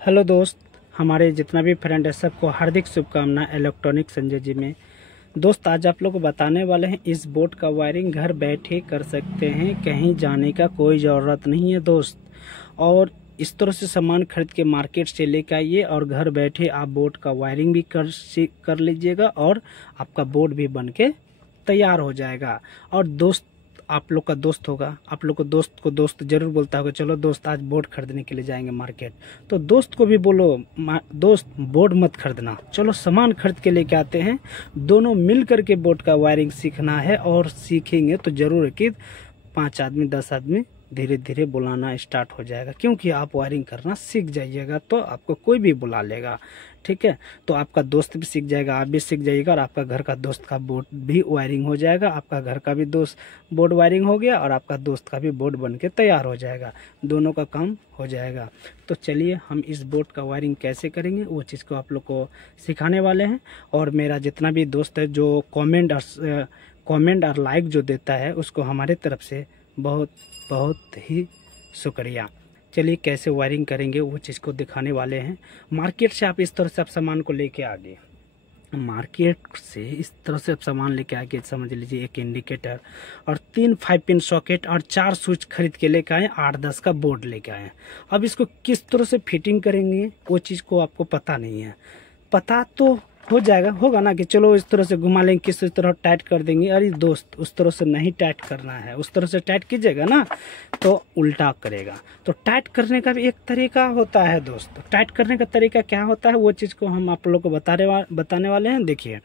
Hello दोस्त, हमारे जितना भी फ्रेंड है सबको हार्दिक शुभकामनाएं इलेक्ट्रॉनिक संजय जी में। दोस्त आज आप लोग को बताने वाले हैं इस बोर्ड का वायरिंग घर बैठे कर सकते हैं, कहीं जाने का कोई ज़रूरत नहीं है दोस्त। और इस तरह से सामान खरीद के मार्केट से लेकर आइए और घर बैठे आप बोर्ड का वायरिंग भी कर लीजिएगा और आपका बोर्ड भी बन के तैयार हो जाएगा। और दोस्त आप लोग का दोस्त होगा, आप लोग को दोस्त जरूर बोलता होगा चलो दोस्त आज बोर्ड खरीदने के लिए जाएंगे मार्केट, तो दोस्त को भी बोलो दोस्त बोर्ड मत खरीदना, चलो सामान खरीद के लेके आते हैं, दोनों मिल करके बोर्ड का वायरिंग सीखना है। और सीखेंगे तो जरूर है कि 5 आदमी 10 आदमी धीरे धीरे बुलाना स्टार्ट हो जाएगा, क्योंकि आप वायरिंग करना सीख जाइएगा तो आपको कोई भी बुला लेगा। ठीक है, तो आपका दोस्त भी सीख जाएगा, आप भी सीख जाइएगा और आपका घर का दोस्त का बोर्ड भी वायरिंग हो जाएगा। आपका घर का भी दोस्त बोर्ड वायरिंग हो गया और आपका दोस्त का भी बोर्ड बन के तैयार हो जाएगा, दोनों का काम हो जाएगा। तो चलिए हम इस बोर्ड का वायरिंग कैसे करेंगे वो चीज़ को आप लोग को सिखाने वाले हैं। और मेरा जितना भी दोस्त है जो कॉमेंट और लाइक जो देता है उसको हमारे तरफ से बहुत बहुत ही शुक्रिया। चलिए कैसे वायरिंग करेंगे वो चीज़ को दिखाने वाले हैं। मार्केट से आप इस तरह से आप सामान को लेके आ गए, मार्केट से इस तरह से आप सामान लेके आके समझ लीजिए एक इंडिकेटर और 3 5 पिन सॉकेट और 4 स्विच खरीद के लेके आए, 8-10 का बोर्ड लेके आए। अब इसको किस तरह से फिटिंग करेंगे वो चीज़ को आपको पता नहीं है। पता तो होगा ना कि चलो इस तरह से घुमा लेंगे, किस तरह टाइट कर देंगे। अरे दोस्त उस तरह से नहीं टाइट करना है, उस तरह से टाइट कीजिएगा ना तो उल्टा करेगा। तो टाइट करने का भी एक तरीका होता है दोस्त। टाइट करने का तरीका क्या होता है वो चीज़ को हम आप लोग को बताने वाले हैं। देखिए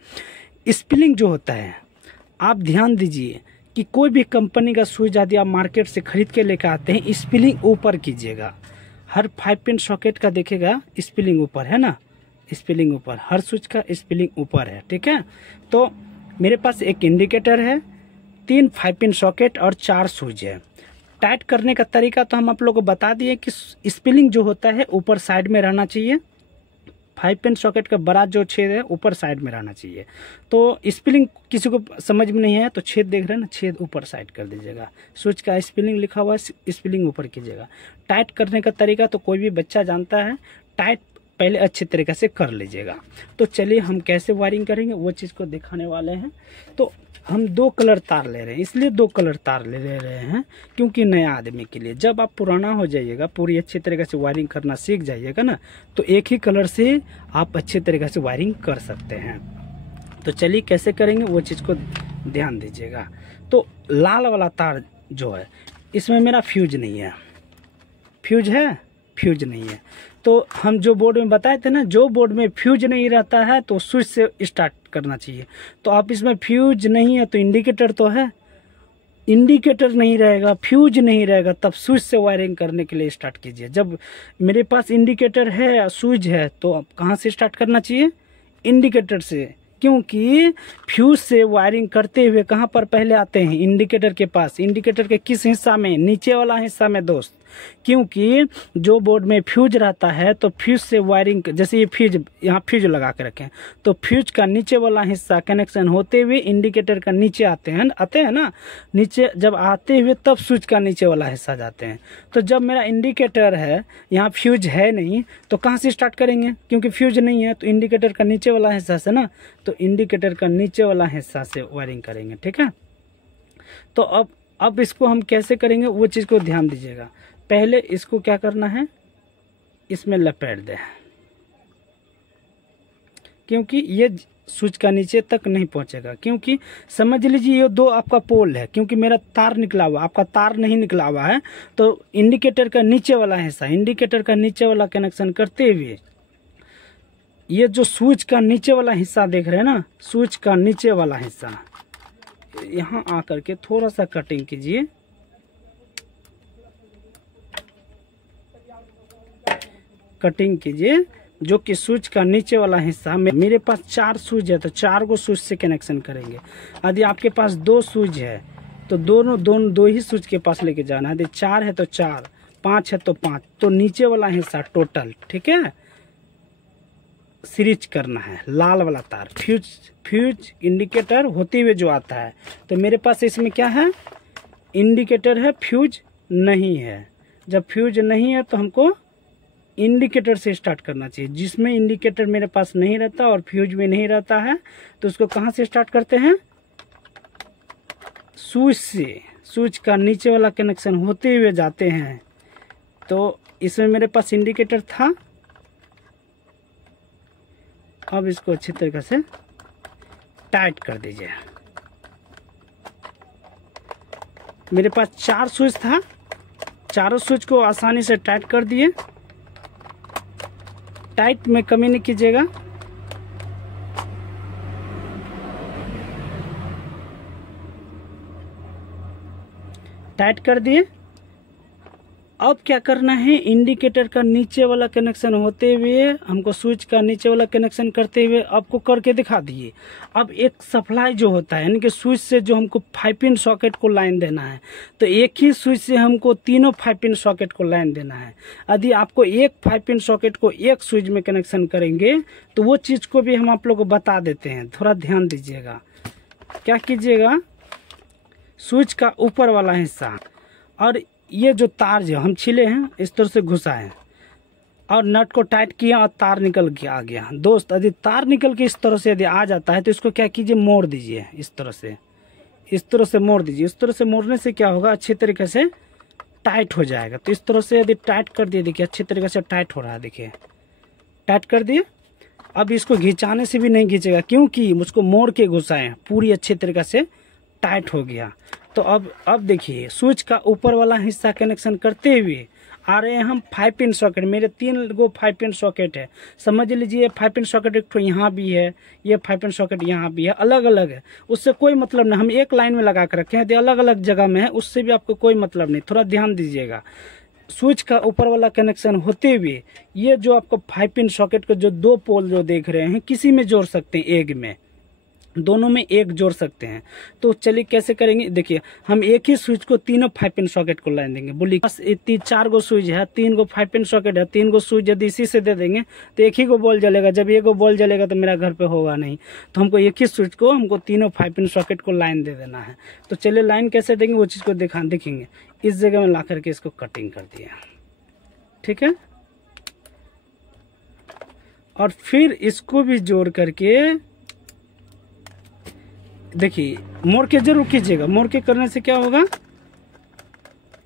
स्पिलिंग जो होता है, आप ध्यान दीजिए कि कोई भी कंपनी का स्विच यदि आप मार्केट से खरीद के लेकर आते हैं, स्पिलिंग ऊपर कीजिएगा। हर 5 पिन सॉकेट का देखेगा स्पिलिंग ऊपर है ना, स्पिलिंग ऊपर, हर स्विच का स्पिलिंग ऊपर है। ठीक है, तो मेरे पास एक इंडिकेटर है, 3 5 पिन सॉकेट और 4 स्विच है। टाइट करने का तरीका तो हम आप लोगों को बता दिए कि स्पिलिंग जो होता है ऊपर साइड में रहना चाहिए, 5 पिन सॉकेट का बड़ा जो छेद है ऊपर साइड में रहना चाहिए। तो स्पिलिंग किसी को समझ में नहीं है तो छेद देख रहे हैं ना, छेद ऊपर साइड कर दीजिएगा। स्विच का स्पिलिंग लिखा हुआ है, स्पिलिंग ऊपर कीजिएगा। टाइट करने का तरीका तो कोई भी बच्चा जानता है, टाइट पहले अच्छे तरीके से कर लीजिएगा। तो चलिए हम कैसे वायरिंग करेंगे वो चीज़ को दिखाने वाले हैं। तो हम 2 कलर तार ले रहे हैं, इसलिए 2 कलर तार ले रहे हैं क्योंकि नया आदमी के लिए। जब आप पुराना हो जाइएगा, पूरी अच्छी तरीके से वायरिंग करना सीख जाइएगा ना, तो एक ही कलर से आप अच्छे तरीके से वायरिंग कर सकते हैं। तो चलिए कैसे करेंगे वो चीज़ को ध्यान दीजिएगा। तो लाल वाला तार जो है इसमें मेरा फ्यूज नहीं है, फ्यूज नहीं है। तो हम जो बोर्ड में बताए थे ना, जो बोर्ड में फ्यूज नहीं रहता है तो स्विच से स्टार्ट करना चाहिए। तो आप इसमें फ्यूज नहीं है तो इंडिकेटर तो है, इंडिकेटर नहीं रहेगा, फ्यूज नहीं रहेगा, तब स्विच से वायरिंग करने के लिए स्टार्ट कीजिए। जब मेरे पास इंडिकेटर है, स्विच है, तो आप कहाँ से स्टार्ट करना चाहिए? इंडिकेटर से, क्योंकि फ्यूज से वायरिंग करते हुए कहाँ पर पहले आते हैं? इंडिकेटर के पास। इंडिकेटर के किस हिस्सा में? नीचे वाला हिस्सा में दोस्त, क्योंकि जो बोर्ड में फ्यूज रहता है तो फ्यूज से वायरिंग, जैसे ये फ्यूज, यहाँ फ्यूज लगा के रखें तो फ्यूज का नीचे वाला हिस्सा कनेक्शन होते हुए इंडिकेटर का नीचे आते हैं ना, नीचे जब आते हुए तब स्विच का नीचे वाला हिस्सा जाते हैं। तो जब मेरा इंडिकेटर है, यहाँ फ्यूज है नहीं, तो कहाँ से स्टार्ट करेंगे? क्योंकि फ्यूज नहीं है तो इंडिकेटर का नीचे वाला हिस्सा से ना, तो इंडिकेटर का नीचे वाला हिस्सा से वायरिंग करेंगे। ठीक है, तो अब इसको हम कैसे करेंगे वो चीज़ को ध्यान दीजिएगा। पहले इसको क्या करना है, इसमें लपेट दें, क्योंकि ये स्विच का नीचे तक नहीं पहुंचेगा। क्योंकि समझ लीजिए ये 2 आपका पोल है, क्योंकि मेरा तार निकला हुआ, आपका तार नहीं निकला हुआ है, तो इंडिकेटर का नीचे वाला हिस्सा, इंडिकेटर का नीचे वाला कनेक्शन करते हुए ये जो स्विच का नीचे वाला हिस्सा देख रहे हैं ना, स्विच का नीचे वाला हिस्सा, यहाँ आकर के थोड़ा सा कटिंग कीजिए, जो कि स्विच का नीचे वाला हिस्सा में। मेरे पास 4 स्विच है तो 4 को स्विच से कनेक्शन करेंगे। यदि आपके पास 2 स्विच है तो दो ही स्विच के पास लेके जाना है। यदि 4 है तो 4, 5 है तो 5, तो नीचे वाला हिस्सा टोटल, ठीक है, सीरीज करना है। लाल वाला तार फ्यूज इंडिकेटर होते हुए जो आता है, तो मेरे पास इसमें क्या है? इंडिकेटर है, फ्यूज नहीं है। जब फ्यूज नहीं है तो हमको इंडिकेटर से स्टार्ट करना चाहिए। जिसमें इंडिकेटर मेरे पास नहीं रहता और फ्यूज में नहीं रहता है तो उसको कहाँ से स्टार्ट करते हैं, स्विच से। स्विच का नीचे वाला कनेक्शन होते हुए जाते हैं। तो इसमें मेरे पास इंडिकेटर था। अब इसको अच्छी तरीके से टाइट कर दीजिए। मेरे पास 4 स्विच था, चारों स्विच को आसानी से टाइट कर दिए। टाइट में कमी नहीं कीजिएगा। टाइट कर दिए। अब क्या करना है, इंडिकेटर का नीचे वाला कनेक्शन होते हुए हमको स्विच का नीचे वाला कनेक्शन करते हुए आपको करके दिखा दिए। अब एक सप्लाई जो होता है यानी कि स्विच से जो हमको 5 पिन सॉकेट को लाइन देना है, तो एक ही स्विच से हमको तीनों 5 पिन सॉकेट को लाइन देना है। यदि आपको एक 5 पिन सॉकेट को एक स्विच में कनेक्शन करेंगे तो वो चीज़ को भी हम आप लोग को बता देते हैं, थोड़ा ध्यान दीजिएगा। क्या कीजिएगा, स्विच का ऊपर वाला हिस्सा और ये जो तार जो हम छिले हैं इस तरह से घुसाएं और नट को टाइट किया और तार निकल के आ गया। दोस्त, यदि तार निकल के इस तरह से यदि आ जाता है तो इसको क्या कीजिए, मोड़ दीजिए। इस तरह से मोड़ दीजिए। इस तरह से मोड़ने से क्या होगा, अच्छी तरीके से टाइट हो जाएगा। तो इस तरह से यदि टाइट कर दिए, देखिए अच्छी तरीके से टाइट हो रहा है, देखिए टाइट कर दिए। अब इसको घिंचाने से भी नहीं घिंचेगा क्योंकि मुझको मोड़ के घुसाएं, पूरी अच्छी तरीके से टाइट हो गया। तो अब देखिए स्विच का ऊपर वाला हिस्सा कनेक्शन करते हुए आ रहे हैं हम 5 पिन सॉकेट। मेरे 3 गो 5 पिन सॉकेट है, समझ लीजिए। 5 पिन सॉकेट एक तो यहाँ भी है, ये 5 पिन सॉकेट यहाँ भी है, अलग अलग है, उससे कोई मतलब नहीं। हम एक लाइन में लगा कर रखे हैं, यदि अलग अलग जगह में है उससे भी आपको कोई मतलब नहीं। थोड़ा ध्यान दीजिएगा। स्विच का ऊपर वाला कनेक्शन होते हुए ये जो आपको 5 पिन सॉकेट के जो 2 पोल जो देख रहे हैं, किसी में जोड़ सकते हैं, एक में, दोनों में एक जोड़ सकते हैं। तो चलिए कैसे करेंगे, देखिए हम एक ही स्विच को तीनों 5 पिन सॉकेट को लाइन देंगे। बोलिए बस 4 गो स्विच है, 3 गो 5 पिन सॉकेट है, 3 गो स्विच यदि इसी से दे देंगे तो एक ही को बॉल जलेगा। जब एक गो बॉल जलेगा तो मेरा घर पे होगा नहीं। तो हमको एक ही स्विच को हमको तीनों 5 पिन सॉकेट को लाइन दे देना है। तो चलिए लाइन कैसे देंगे वो चीज़ को देखेंगे। इस जगह में ला करके इसको कटिंग कर दिया, ठीक है। और फिर इसको भी जोड़ करके देखिए, मोड़ के जरूर कीजिएगा। मोड़ के करने से क्या होगा,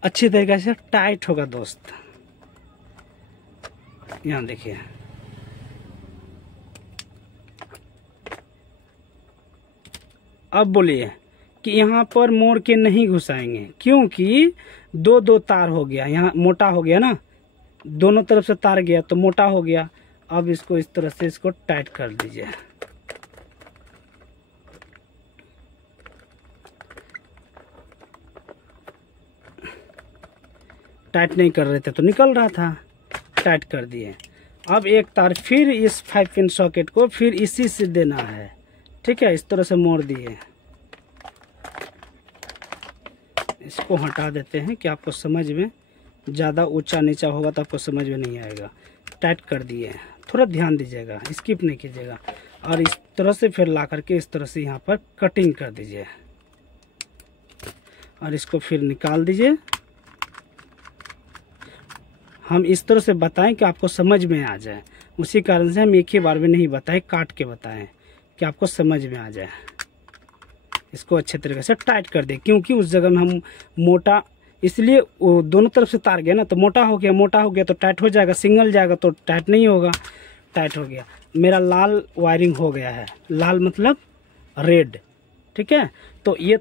अच्छी तरीके से टाइट होगा दोस्त। यहाँ देखिए, अब बोलिए कि यहाँ पर मोड़ के नहीं घुसाएंगे क्योंकि 2 तार हो गया, यहाँ मोटा हो गया ना, दोनों तरफ से तार गया तो मोटा हो गया। अब इसको इस तरह से इसको टाइट कर दीजिए। टाइट नहीं कर रहे थे तो निकल रहा था, टाइट कर दिए। अब एक तार फिर इस 5 पिन सॉकेट को फिर इसी से देना है, ठीक है। इस तरह से मोड़ दिए। इसको हटा देते हैं कि आपको समझ में, ज़्यादा ऊंचा नीचा होगा तो आपको समझ में नहीं आएगा। टाइट कर दिए, थोड़ा ध्यान दीजिएगा, स्किप नहीं कीजिएगा। और इस तरह से फिर ला करके इस तरह से यहाँ पर कटिंग कर दीजिए और इसको फिर निकाल दीजिए। हम इस तरह से बताएं कि आपको समझ में आ जाए, उसी कारण से हम एक ही बार में नहीं बताएं, काट के बताएं कि आपको समझ में आ जाए। इसको अच्छे तरीके से टाइट कर दें क्योंकि उस जगह में हम मोटा, इसलिए वो दोनों तरफ से तार गया ना, तो मोटा हो गया तो टाइट हो जाएगा। सिंगल जाएगा तो टाइट नहीं होगा। टाइट हो गया, मेरा लाल वायरिंग हो गया है। लाल मतलब रेड, ठीक है। तो ये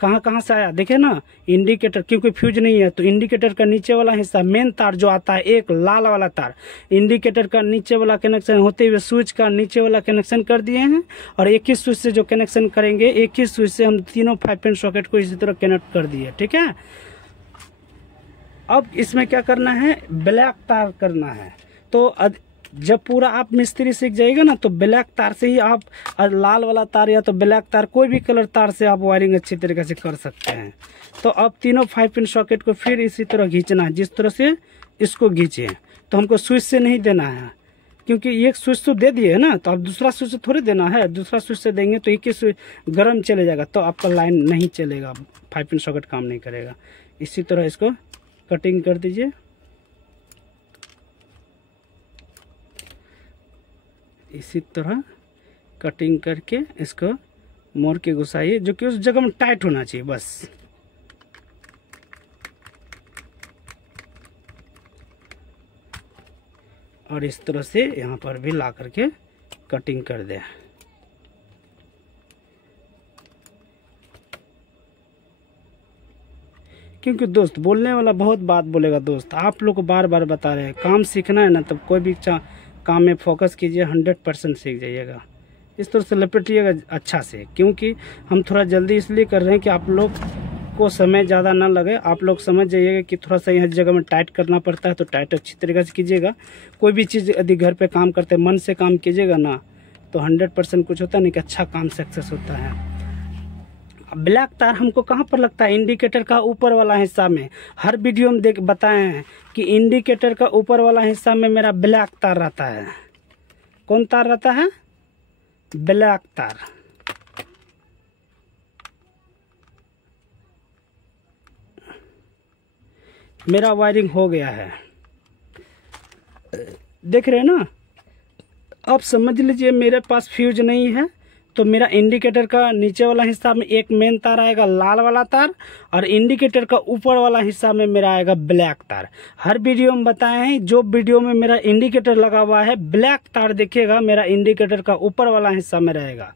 कहाँ से आया, देखे ना, इंडिकेटर, क्योंकि फ्यूज नहीं है तो इंडिकेटर का नीचे वाला हिस्सा, मेन तार जो आता है, एक लाल वाला तार, इंडिकेटर का नीचे वाला कनेक्शन होते हुए स्विच का नीचे वाला कनेक्शन कर दिए हैं। और एक ही स्विच से जो कनेक्शन करेंगे, एक ही स्विच से हम तीनों 5 पिन सॉकेट को इसी तरह कनेक्ट कर दिए, ठीक है। अब इसमें क्या करना है, ब्लैक तार करना है। तो जब पूरा आप मिस्त्री सीख जाइएगा ना तो ब्लैक तार से ही आप, लाल वाला तार या तो ब्लैक तार, कोई भी कलर तार से आप वायरिंग अच्छी तरीके से कर सकते हैं। तो अब तीनों 5 पिन सॉकेट को फिर इसी तरह खींचना है, जिस तरह से इसको खींचे। तो हमको स्विच से नहीं देना है क्योंकि एक स्विच तो दे दिए है ना, तो अब दूसरा स्विच से थोड़ी देना है। दूसरा स्विच से देंगे तो एक ही स्विच गर्म चले जाएगा तो आपका लाइन नहीं चलेगा, 5 पिन सॉकेट काम नहीं करेगा। इसी तरह इसको कटिंग कर दीजिए। इसी तरह कटिंग करके इसको मोड़ के घुसाइए, जो कि उस जगह में टाइट होना चाहिए बस। और इस तरह से यहाँ पर भी ला करके कटिंग कर दें। क्योंकि दोस्त बोलने वाला बहुत बात बोलेगा। दोस्त आप लोग को बार बार बता रहे हैं, काम सीखना है ना, तब कोई भी काम में फोकस कीजिए, 100% सीख जाइएगा। इस तरह से लपेटिएगा अच्छा से, क्योंकि हम थोड़ा जल्दी इसलिए कर रहे हैं कि आप लोग को समय ज़्यादा ना लगे। आप लोग समझ जाइएगा कि थोड़ा सा यहाँ जगह में टाइट करना पड़ता है, तो टाइट अच्छी तरीके से कीजिएगा। कोई भी चीज़ यदि घर पे काम करते मन से काम कीजिएगा ना, तो 100% कुछ होता नहीं कि अच्छा काम सक्सेस होता है। ब्लैक तार हमको कहाँ पर लगता है? इंडिकेटर का ऊपर वाला हिस्सा में। हर वीडियो में बताए हैं कि इंडिकेटर का ऊपर वाला हिस्सा में मेरा ब्लैक तार रहता है। कौन तार रहता है? ब्लैक तार। मेरा वायरिंग हो गया है, देख रहे हैं ना। अब समझ लीजिए मेरे पास फ्यूज नहीं है, तो मेरा इंडिकेटर का नीचे वाला हिस्सा में एक मेन तार आएगा लाल वाला तार, और इंडिकेटर का ऊपर वाला हिस्सा में मेरा आएगा ब्लैक तार। हर वीडियो में बताए हैं, जो वीडियो में मेरा इंडिकेटर लगा हुआ है ब्लैक तार देखिएगा मेरा इंडिकेटर का ऊपर वाला हिस्सा में रहेगा।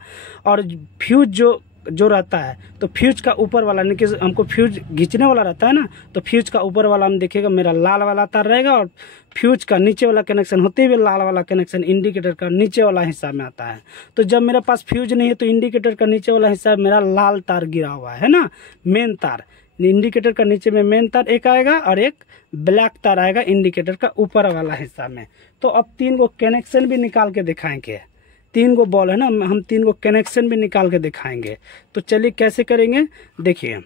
और फ्यूज जो रहता है, तो फ्यूज का ऊपर वाला, यानी कि हमको फ्यूज खींचने वाला रहता है ना, तो फ्यूज का ऊपर वाला में देखिएगा मेरा लाल वाला तार रहेगा, और फ्यूज का नीचे वाला कनेक्शन होते हुए लाल वाला कनेक्शन इंडिकेटर का नीचे वाला हिस्सा में आता है। तो जब मेरे पास फ्यूज नहीं है, तो इंडिकेटर का नीचे वाला हिस्सा मेरा लाल तार गिरा हुआ है ना, मेन तार। इंडिकेटर का नीचे में मेन तार एक आएगा और एक ब्लैक तार आएगा इंडिकेटर का ऊपर वाला हिस्सा में। तो अब 3 गो कनेक्शन भी निकाल के दिखाएंगे। 3 गो बॉल है ना, हम 3 गो कनेक्शन भी निकाल के दिखाएंगे। तो चलिए कैसे करेंगे देखिए।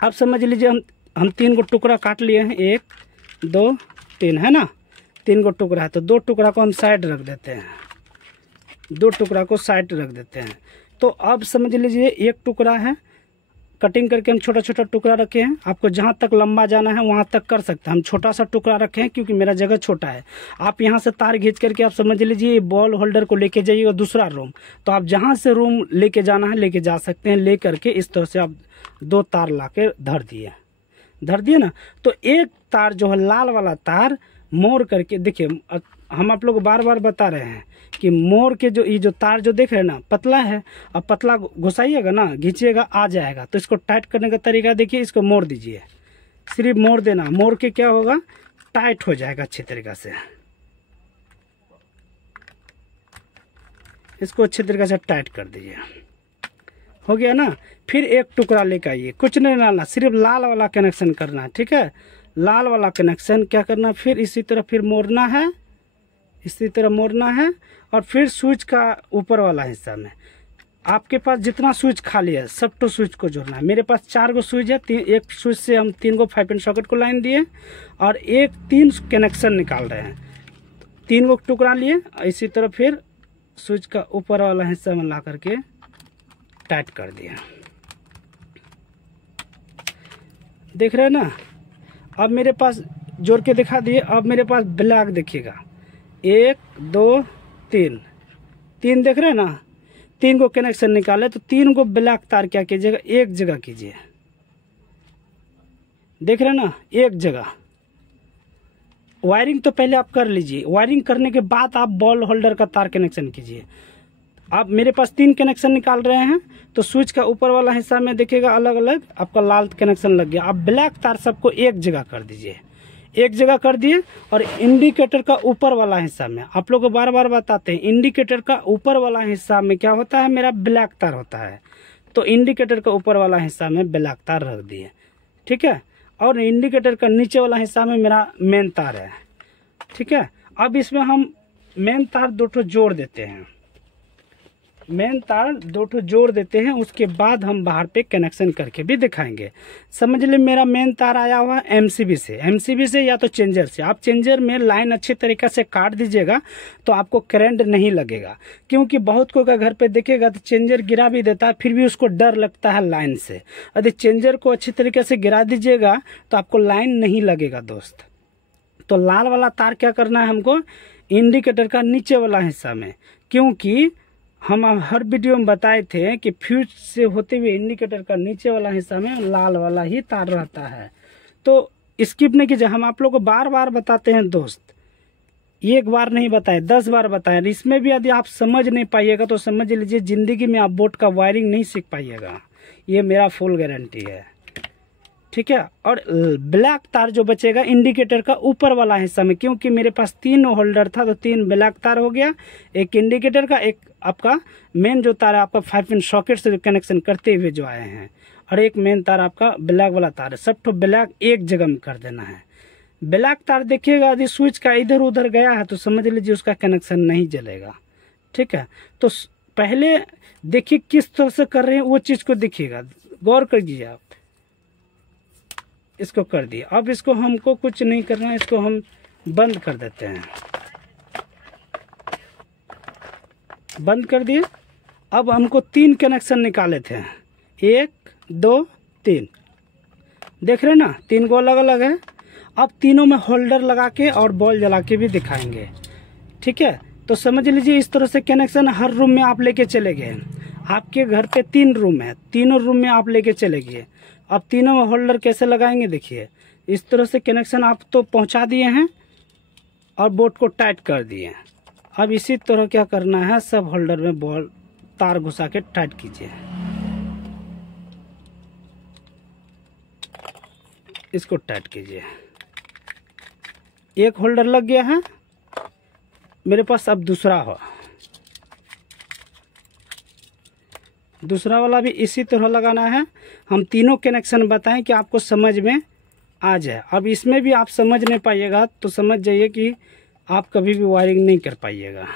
आप समझ लीजिए हम 3 गो टुकड़ा काट लिए हैं, 1 2 3 है ना, 3 गो टुकड़ा है। तो 2 टुकड़ा को हम साइड रख देते हैं, 2 टुकड़ा को साइड रख देते हैं। तो अब समझ लीजिए 1 टुकड़ा है, कटिंग करके हम छोटा छोटा टुकड़ा रखे हैं। आपको जहाँ तक लंबा जाना है वहाँ तक कर सकते हैं। हम छोटा सा टुकड़ा रखे हैं क्योंकि मेरा जगह छोटा है। आप यहाँ से तार खींच करके आप समझ लीजिए बॉल होल्डर को लेके जाइएगा दूसरा रूम, तो आप जहाँ से रूम लेके जाना है लेके जा सकते हैं। ले करके इस तरह से आप 2 तार ला के धर दिए ना। तो एक तार जो है लाल वाला तार मोड़ करके, देखिए हम आप लोग बार बार बता रहे हैं कि मोड़ के ये जो तार जो देख रहे हैं ना पतला है, अब पतला घुसाइएगा ना, घींचिएगा आ जाएगा। तो इसको टाइट करने का तरीका देखिए, इसको मोड़ दीजिए, सिर्फ मोड़ देना। मोड़ के क्या होगा, टाइट हो जाएगा अच्छी तरीके से। इसको अच्छी तरीके से टाइट कर दीजिए, हो गया ना। फिर एक टुकड़ा लेकर आइए, कुछ नहीं डालना, सिर्फ लाल वाला कनेक्शन करना है, ठीक है। लाल वाला कनेक्शन क्या करना, फिर इसी तरह फिर मोड़ना है, इसी तरह मोड़ना है। और फिर स्विच का ऊपर वाला हिस्सा में आपके पास जितना स्विच खाली है सब तो स्विच को जोड़ना है। मेरे पास 4 गो स्विच है, एक स्विच से हम 3 गो 5 पिन सॉकेट को लाइन दिए और 3 कनेक्शन निकाल रहे हैं। 3 गो टुकड़ा लिए, इसी तरह फिर स्विच का ऊपर वाला हिस्सा में ला करके टाइट कर दिया। देख रहे हैं ना। अब मेरे पास जोड़ के दिखा दिए। अब मेरे पास ब्लैक देखिएगा, 1 2 3 देख रहे हैं ना। 3 गो कनेक्शन निकाले, तो 3 गो ब्लैक तार क्या कीजिएगा, एक जगह कीजिए। देख रहे हैं ना, एक जगह। वायरिंग तो पहले आप कर लीजिए, वायरिंग करने के बाद आप बॉल होल्डर का तार कनेक्शन कीजिए। अब मेरे पास 3 कनेक्शन निकाल रहे हैं, तो स्विच का ऊपर वाला हिस्सा में देखिएगा अलग अलग आपका लाल कनेक्शन लग गया। अब ब्लैक तार सबको एक जगह कर दीजिए, एक जगह कर दिए। और इंडिकेटर का ऊपर वाला हिस्सा में, आप लोग को बार बार बताते हैं, इंडिकेटर का ऊपर वाला हिस्सा में क्या होता है, मेरा ब्लैक तार होता है। तो इंडिकेटर का ऊपर वाला हिस्सा में ब्लैक तार रख दिए, ठीक है। और इंडिकेटर का नीचे वाला हिस्सा में मेरा मेन तार है, ठीक है। अब इसमें हम मेन तार 2 ठो जोड़ देते हैं, मेन तार 2 ठो जोड़ देते हैं। उसके बाद हम बाहर पे कनेक्शन करके भी दिखाएंगे। समझ ले मेरा मेन तार आया हुआ एमसीबी से या तो चेंजर से। आप चेंजर में लाइन अच्छी तरीके से काट दीजिएगा तो आपको करंट नहीं लगेगा। क्योंकि बहुत को घर पे देखेगा तो चेंजर गिरा भी देता है, फिर भी उसको डर लगता है लाइन से। यदि चेंजर को अच्छी तरीके से गिरा दीजिएगा तो आपको लाइन नहीं लगेगा दोस्त। तो लाल वाला तार क्या करना है हमको, इंडिकेटर का नीचे वाला हिस्सा में, क्योंकि हम हर वीडियो में बताए थे कि फ्यूज से होते हुए इंडिकेटर का नीचे वाला हिस्सा में लाल वाला ही तार रहता है। तो स्किप नहीं कीजिए, हम आप लोग को बार बार बताते हैं दोस्त, एक बार नहीं बताए 10 बार बताए। इसमें भी यदि आप समझ नहीं पाइएगा तो समझ लीजिए जिंदगी में आप बोट का वायरिंग नहीं सीख पाइएगा, ये मेरा फुल गारंटी है, ठीक है। और ब्लैक तार जो बचेगा इंडिकेटर का ऊपर वाला हिस्सा में, क्योंकि मेरे पास 3 होल्डर था तो 3 ब्लैक तार हो गया, एक इंडिकेटर का, एक आपका मेन जो तार है आपका 5 पिन सॉकेट से जो कनेक्शन करते हुए जो आए हैं, और एक मेन तार आपका ब्लैक वाला तार है। सब तो ब्लैक एक जगह में कर देना है। ब्लैक तार देखिएगा यदि स्विच का इधर उधर गया है तो समझ लीजिए उसका कनेक्शन नहीं जलेगा, ठीक है। तो पहले देखिए किस तरह से कर रहे हैं वो चीज को देखिएगा, गौर करिए आप। इसको कर दिए, अब इसको हमको कुछ नहीं करना है, इसको हम बंद कर देते हैं। बंद कर दिए। अब हमको 3 कनेक्शन निकाले थे, 1 2 3, देख रहे ना 3 को अलग अलग है। अब तीनों में होल्डर लगा के और बॉल जला के भी दिखाएंगे, ठीक है। तो समझ लीजिए इस तरह से कनेक्शन हर रूम में आप लेके चले गए। आपके घर पे 3 रूम है, तीनों रूम में आप लेके चले गए। अब तीनों में होल्डर कैसे लगाएंगे देखिए, इस तरह से कनेक्शन आप तो पहुंचा दिए हैं और बोर्ड को टाइट कर दिए। अब इसी तरह क्या करना है, सब होल्डर में बॉल तार घुसा के टाइट कीजिए। इसको टाइट कीजिए। एक होल्डर लग गया है मेरे पास, अब दूसरा हो, दूसरा वाला भी इसी तरह लगाना है। हम तीनों कनेक्शन बताएं कि आपको समझ में आ जाए। अब इसमें भी आप समझ नहीं पाइएगा तो समझ जाइए कि आप कभी भी वायरिंग नहीं कर पाइएगा।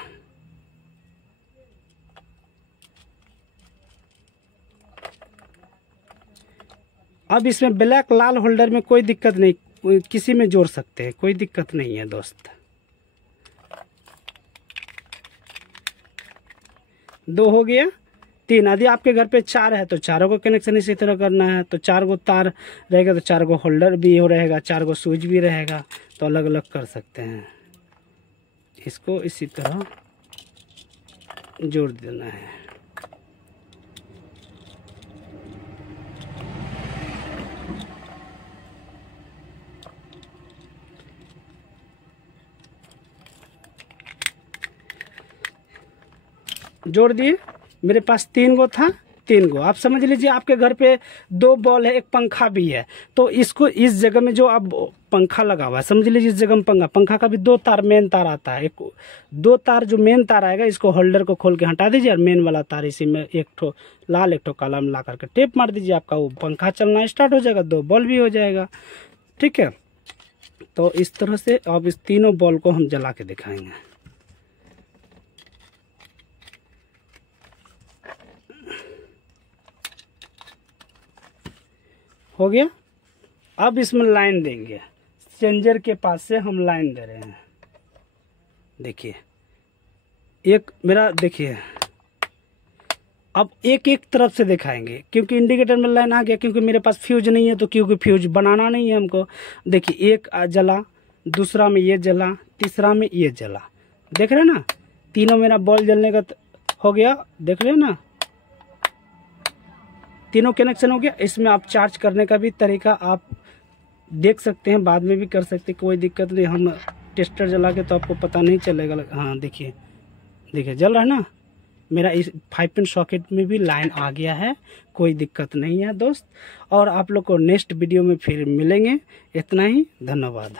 अब इसमें ब्लैक लाल होल्डर में कोई दिक्कत नहीं, किसी में जोड़ सकते हैं, कोई दिक्कत नहीं है दोस्त। 2 हो गया। 3, यदि आपके घर पे 4 है तो चारों को कनेक्शन इसी तरह करना है। तो 4 गो तार रहेगा तो 4 गो होल्डर भी हो रहेगा, 4 गो स्विच भी रहेगा, तो अलग अलग कर सकते हैं। इसको इसी तरह जोड़ देना है। जोड़ दिए। मेरे पास 3 गो था, 3 गो। आप समझ लीजिए आपके घर पे 2 बॉल है, एक पंखा भी है, तो इसको इस जगह में जो अब पंखा लगा हुआ है, समझ लीजिए इस जगह में पंखा का भी 2 तार मेन तार आता है। 2 तार जो मेन तार आएगा, इसको होल्डर को खोल के हटा दीजिए और मेन वाला तार इसी में एक ठो लाल एक ठो काला में ला करके टेप मार दीजिए, आपका वो पंखा चलना स्टार्ट हो जाएगा, 2 बॉल भी हो जाएगा, ठीक है। तो इस तरह से अब इस तीनों बॉल को हम जला के दिखाएंगे। हो गया। अब इसमें लाइन देंगे, चेंजर के पास से हम लाइन दे रहे हैं। देखिए एक मेरा, देखिए अब एक एक तरफ से दिखाएंगे, क्योंकि इंडिकेटर में लाइन आ गया, क्योंकि मेरे पास फ्यूज नहीं है, तो क्योंकि फ्यूज बनाना नहीं है हमको। देखिए एक जला, दूसरा में ये जला, तीसरा में ये जला, देख रहे ना, तीनों मेरा बॉल जलने का हो गया, देख रहे ना, तीनों कनेक्शन हो गया। इसमें आप चार्ज करने का भी तरीका आप देख सकते हैं, बाद में भी कर सकते हैं, कोई दिक्कत नहीं। हम टेस्टर जला के तो आपको पता नहीं चलेगा। हाँ देखिए, देखिए जल रहा है ना, मेरा इस 5 पिन सॉकेट में भी लाइन आ गया है, कोई दिक्कत नहीं है दोस्त। और आप लोग को नेक्स्ट वीडियो में फिर मिलेंगे। इतना ही, धन्यवाद।